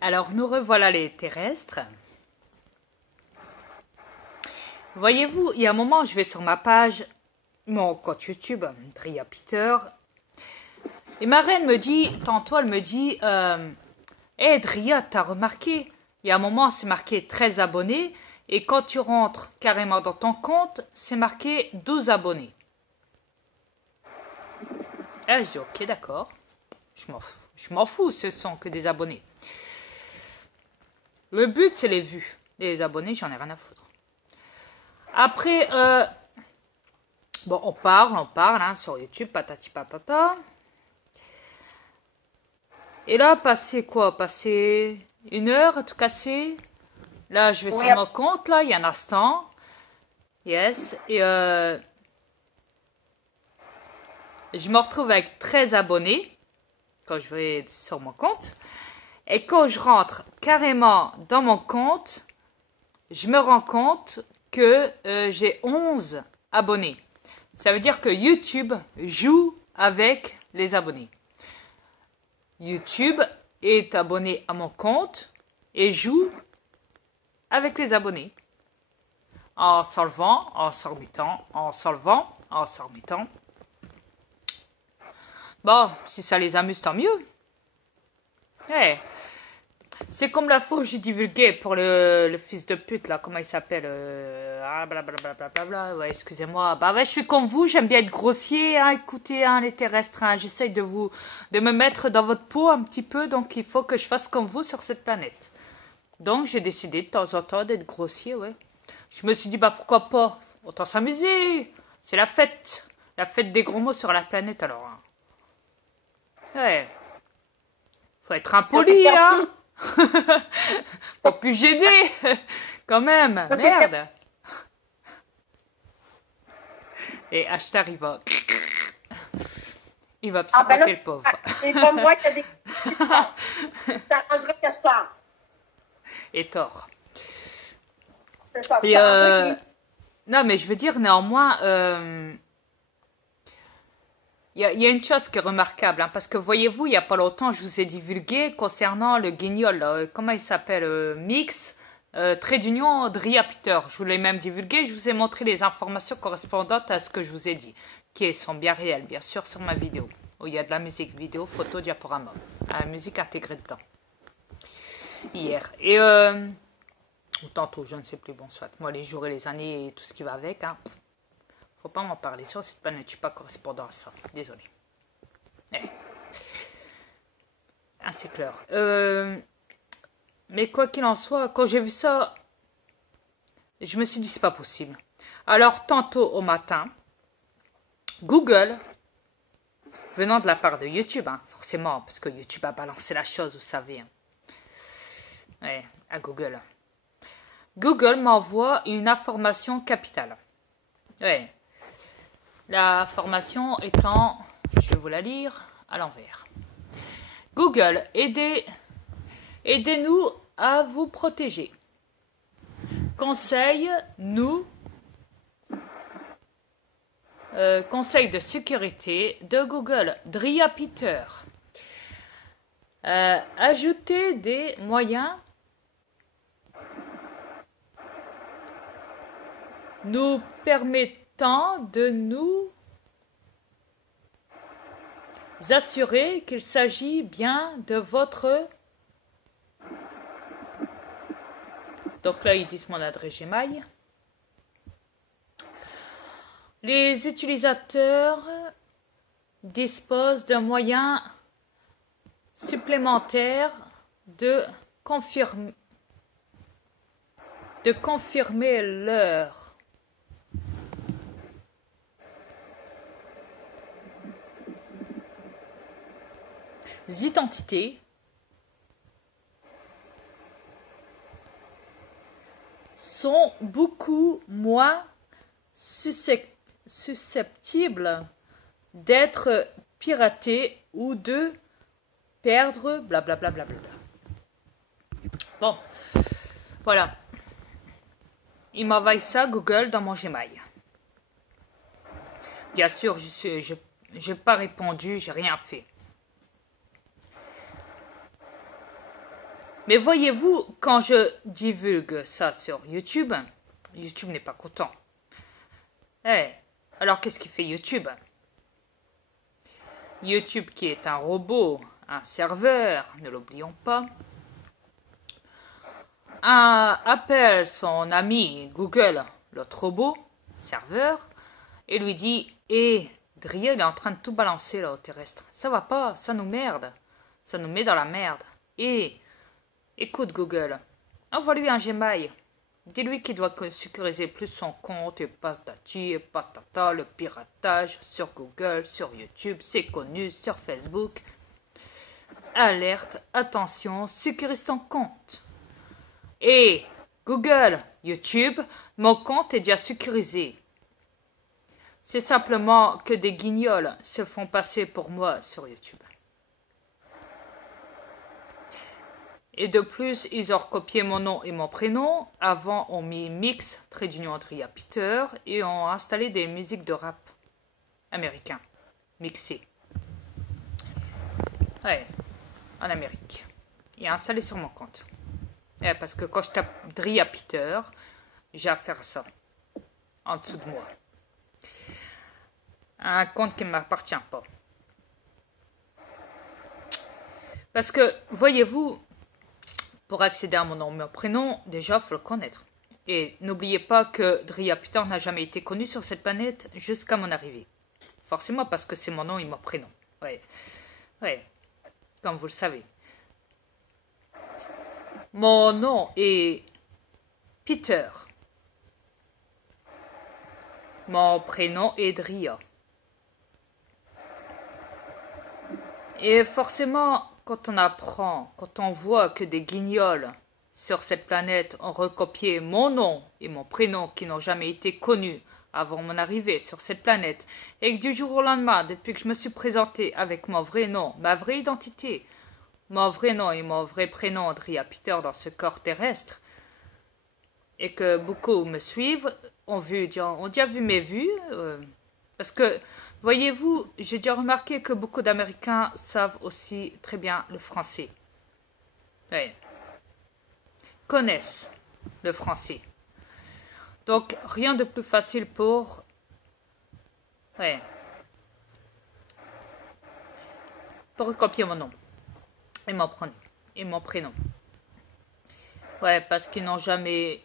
Alors, nous revoilà les terrestres. Voyez-vous, il y a un moment, je vais sur ma page, mon compte YouTube, Dria Peter, et ma reine me dit, tantôt, elle me dit, hey, Dria, t'as remarqué, il y a un moment, c'est marqué 13 abonnés, et quand tu rentres carrément dans ton compte, c'est marqué 12 abonnés. Ah, je dis, ok, d'accord. Je m'en fous, ce sont que des abonnés. Le but, c'est les vues. Les abonnés, j'en ai rien à foutre. Après, bon, on parle hein, sur YouTube, patati patata. Et là, passer quoi? Passer 1 heure, tout casser. Là, je vais sur mon compte, là, il y a un instant. Yes. Et je me retrouve avec 13 abonnés quand je vais sur mon compte. Et quand je rentre carrément dans mon compte, je me rends compte que j'ai 11 abonnés. Ça veut dire que YouTube joue avec les abonnés. YouTube est abonné à mon compte et joue avec les abonnés. En s'enlevant, en s'en remettant, en s'enlevant, en s'en remettant. Bon, si ça les amuse, tant mieux. Ouais. C'est comme la fois où j'ai divulgué pour le fils de pute, là, comment il s'appelle blablabla, ouais, excusez-moi. Bah ouais, je suis comme vous, j'aime bien être grossier, hein, écoutez, hein, les terrestres, hein, j'essaye de me mettre dans votre peau un petit peu, donc il faut que je fasse comme vous sur cette planète. Donc j'ai décidé de temps en temps d'être grossier, ouais. Je me suis dit, bah pourquoi pas, autant s'amuser, c'est la fête des gros mots sur la planète, alors. Hein. Ouais, faut être impoli, hein. Faut plus gêner, quand même, merde. Et Ashtar, il va psychoter le pauvre. C'est comme moi qui a des... Ça arrangerait Gaspard. Et tort. C'est ça, Et non, mais je veux dire, néanmoins, il y a une chose qui est remarquable, hein, parce que voyez-vous, il n'y a pas longtemps, je vous ai divulgué concernant le guignol, comment il s'appelle, Mix, trait d'union Dria Peter. Je vous l'ai même divulgué, je vous ai montré les informations correspondantes à ce que je vous ai dit, qui sont bien réelles, bien sûr, sur ma vidéo, où il y a de la musique vidéo, photo, diaporama, la musique intégrée dedans. Hier. Et, ou tantôt, je ne sais plus, bon, soit. Moi, les jours et les années et tout ce qui va avec, hein. Faut pas m'en parler sur cette planète, je suis pas correspondant à ça. Désolé. Ah, c'est clair. Mais quoi qu'il en soit, quand j'ai vu ça, je me suis dit c'est pas possible. Alors tantôt au matin, Google, venant de la part de YouTube, hein, forcément, parce que YouTube a balancé la chose, vous savez. Hein. Ouais, à Google. Google m'envoie une information capitale. Ouais. La formation étant, je vais vous la lire à l'envers. Google, aidez-nous à vous protéger. Conseil de sécurité de Google, Dria Peter. Ajoutez des moyens nous permettant de nous assurer qu'il s'agit bien de votre... Donc là, ils disent mon adresse Gmail. Les utilisateurs disposent d'un moyen supplémentaire de confirmer leur identités sont beaucoup moins susceptibles d'être piratés ou de perdre blablabla. Bon, voilà. Il m'envoie ça, Google, dans mon Gmail. Bien sûr, je n'ai pas répondu, j'ai rien fait. Mais voyez-vous, quand je divulgue ça sur YouTube, YouTube n'est pas content. Alors qu'est-ce qu'il fait YouTube? YouTube qui est un robot, un serveur, ne l'oublions pas, appelle son ami Google, l'autre robot, serveur, et lui dit « Dria, il est en train de tout balancer là au terrestre. Ça va pas, ça nous merde. Ça nous met dans la merde. Écoute Google, envoie-lui un Gmail. Dis-lui qu'il doit sécuriser plus son compte et patati et patata, le piratage sur Google, sur YouTube, c'est connu, sur Facebook. Alerte, attention, sécurise son compte. Google, YouTube, mon compte est déjà sécurisé. C'est simplement que des guignols se font passer pour moi sur YouTube. Et de plus, ils ont recopié mon nom et mon prénom. Avant, on mis Mix, trait d'union entre Dria Peter, et ont installé des musiques de rap américain, mixées. Ouais, en Amérique. Et installé sur mon compte. Parce que quand je tape Dria Peter, j'ai affaire à ça. En dessous de moi. Un compte qui ne m'appartient pas. Parce que, voyez-vous, pour accéder à mon nom et mon prénom, déjà, il faut le connaître. Et n'oubliez pas que Dria Peter n'a jamais été connu sur cette planète jusqu'à mon arrivée. Forcément parce que c'est mon nom et mon prénom. Ouais, comme vous le savez. Mon nom est Peter. Mon prénom est Dria. Et forcément, quand on apprend, quand on voit que des guignols sur cette planète ont recopié mon nom et mon prénom qui n'ont jamais été connus avant mon arrivée sur cette planète, et que du jour au lendemain, depuis que je me suis présenté avec mon vrai nom, ma vraie identité, mon vrai nom et mon vrai prénom, Dria Peter, dans ce corps terrestre, et que beaucoup me suivent, ont déjà vu mes vues, parce que, voyez-vous, j'ai déjà remarqué que beaucoup d'Américains savent aussi très bien le français. Oui. Connaissent le français. Donc, rien de plus facile pour... pour recopier mon nom. Et mon prénom. Parce qu'ils n'ont jamais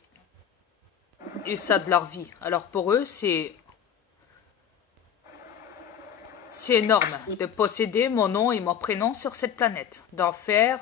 eu ça de leur vie. Alors, pour eux, c'est énorme de posséder mon nom et mon prénom sur cette planète. D'en faire